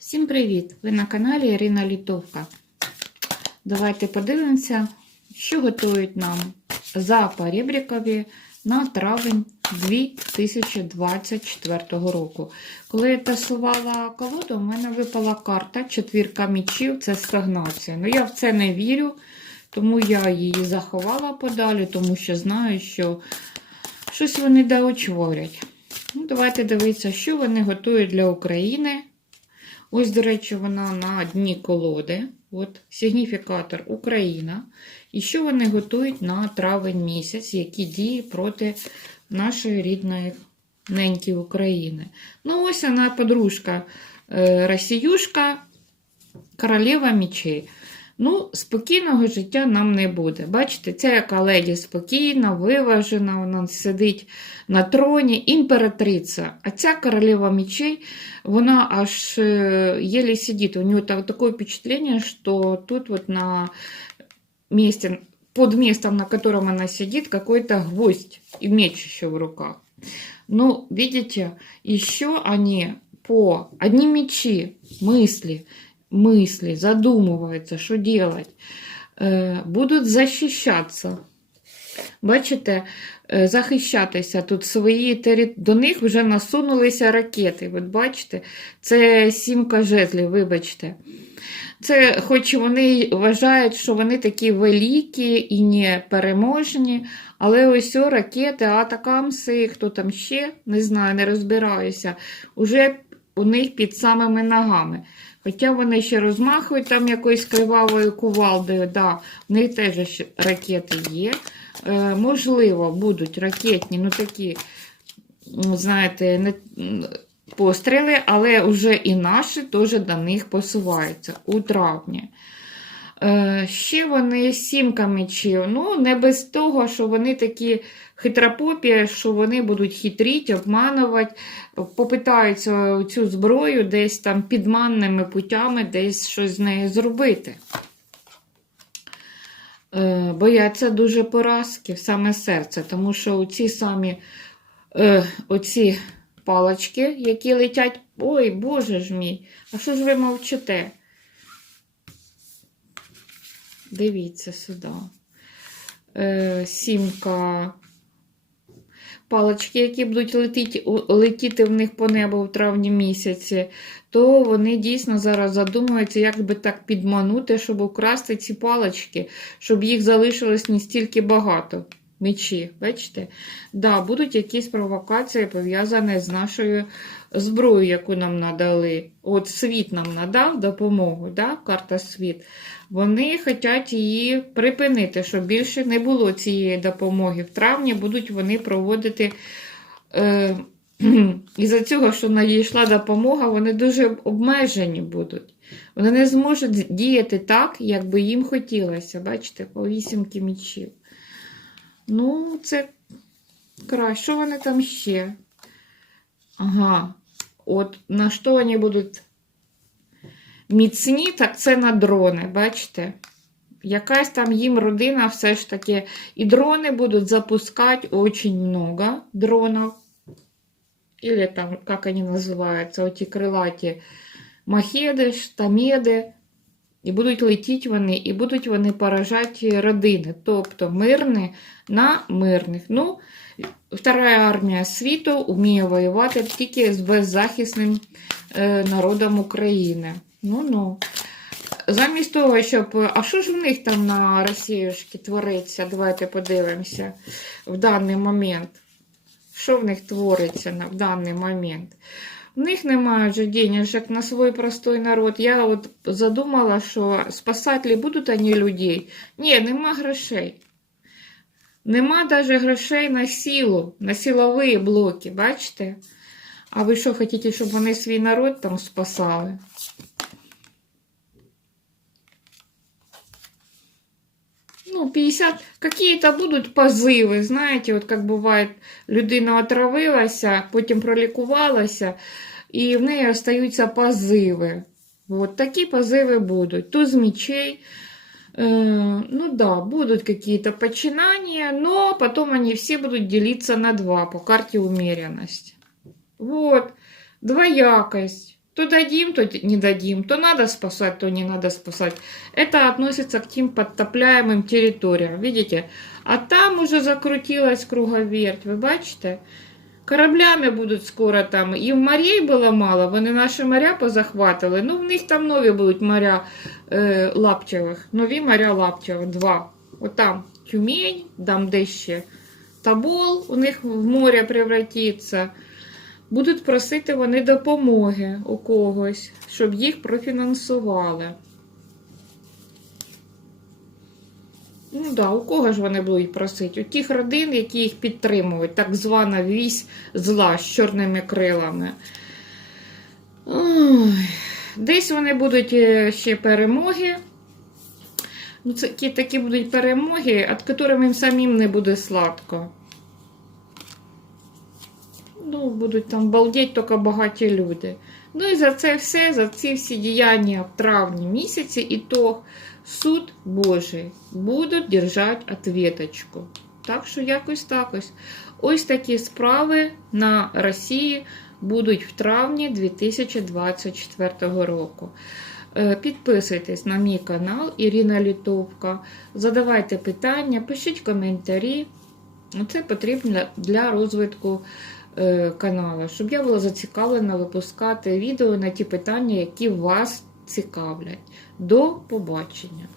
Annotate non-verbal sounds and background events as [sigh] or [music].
Всім привіт! Ви на каналі Ірина Літовка. Давайте подивимося, що готують нам за Поребрікові на травень 2024 року. Коли я тасувала колоду, у мене випала карта четвірка мічів це стагнація. Ну, я в це не вірю, тому я її заховала подалі, тому що знаю, що щось вони доочворять. Ну, давайте дивитися, що вони готують для України. Ось, до речі, вона на дні колоди. От, Сигніфікатор Україна. І що вони готують на травень місяць, які дії проти нашої рідної неньки України. Ну, ось вона подружка е, Росіюшка, королева мічей. Ну, спокійного життя нам не буде. Бачите, ця яка леді спокійна, виважена, вона сидить на троні, імператриця. А ця королева мечей, вона аж е, еле сидит. У нее так, такое впечатление, что тут вот на месте, под местом, на котором она сидит, какой-то гвоздь и меч еще в руках. Ну, видите, еще они по одни мечи, мысли, мысли, задумываются, что делать, э, будуть защищаться. Бачите, е, захищатися тут свої тері... До них вже насунулися ракети. От бачите, це сімка жезлів, вибачте. Це, хоч вони вважають, що вони такі великі і непереможні, але ось о ракети, атакамси, хто там ще, не знаю, не розбираюся, уже у них під самими ногами. Хоча вони ще розмахують там якоюсь кривавою кувалдою, да, в них теж ракети є. Е, можливо, будуть ракетні, ну такі, знаєте, не, постріли, але вже і наші теж до них посуваються у травні. Е, ще вони сімка мечів. Ну, не без того, що вони такі хитропопі, що вони будуть хитріть, обманувати, попитаються цю зброю десь там підманними путями десь щось з нею зробити. Е, бояться дуже поразки саме серце, тому що ці самі е, оці палочки, які летять. Ой, Боже ж мій, а що ж ви мовчите? Дивіться сюди. Е, сімка. Палочки, які будуть летіти, летіти в них по небу в травні місяці, то вони дійсно зараз задумуються, як би так підманути, щоб украсти ці палочки, щоб їх залишилось не стільки багато. Мечі, бачите? Да, будуть якісь провокації пов'язані з нашою зброєю, яку нам надали. От світ нам надав допомогу, да? карта світ. Вони хочуть її припинити, щоб більше не було цієї допомоги. В травні будуть вони проводити. Е, [clears throat] із-за цього, що надійшла допомога, вони дуже обмежені будуть. Вони не зможуть діяти так, як би їм хотілося. Бачите, по вісімки мічів. Ну, це краще. Що вони там ще? Ага. От на що вони будуть міцні, так це на дрони, бачите? Якась там їм родина все ж таки. І дрони будуть запускати очень много дронів. Или там, как они називаються, оті крилаті махеди, штамеди. І будуть летіти вони, і будуть вони поражати родини, тобто мирні на мирних. Ну, Вторая армія світу вміє воювати тільки з беззахисним е, народом України. Ну-ну. Замість того, щоб. А що ж в них там на Росіюшки твориться? Давайте подивимося в даний момент. Що в них твориться в даний момент? В них немає вже денежок на свой простой народ. Я от задумала, що спасателі будуть вони людей. Ні, нема грошей. Нема навіть грошей на силу, на силові блоки, бачите? А ви що хочете, щоб вони свій народ там спасали? Ну, 50, какие-то будуть позиви, знаєте, от як буває, людина отравилася, потім пролікувалася, і в неї остаються позиви. От такі позиви будуть. Туз мечей, э, ну да, будут какие-то починания, но потом они все будут делиться на два по карте умеренность. Вот, двоякость. То дадим, то не дадим, то надо спасать, то не надо спасать. Это относится к тем подтопляемым территориям, видите? А там уже закрутилась круговерть, ви бачите? Кораблями будуть скоро там. І в морей було мало, вони наші моря позахватили. Ну, в них там нові будуть моря е, лаптєвих. Нові моря лаптєвих, два. Отам Тюмень, там де ще Табол, у них в море превратиться. Будуть просити вони допомоги у когось, щоб їх профінансували. Ну да, у кого ж вони будуть просити? У тих родин, які їх підтримують, так звана вісь зла з чорними крилами. Десь вони будуть е, ще перемоги. Ну, це такі будуть перемоги, від яких їм самим не буде сладко. Ну, будуть там балдеть тільки багаті люди. Ну і за це все, за ці всі діяння в травні місяці, і то суд Божий будуть держати ответочку. Так що якось так ось. Ось такі справи на Росії будуть в травні 2024 року. Е, Підписуйтесь на мій канал Ірина Літовка, задавайте питання, пишіть коментарі. Це потрібно для розвитку каналу, щоб я була зацікавлена випускати відео на ті питання, які вас цікавлять. До побачення!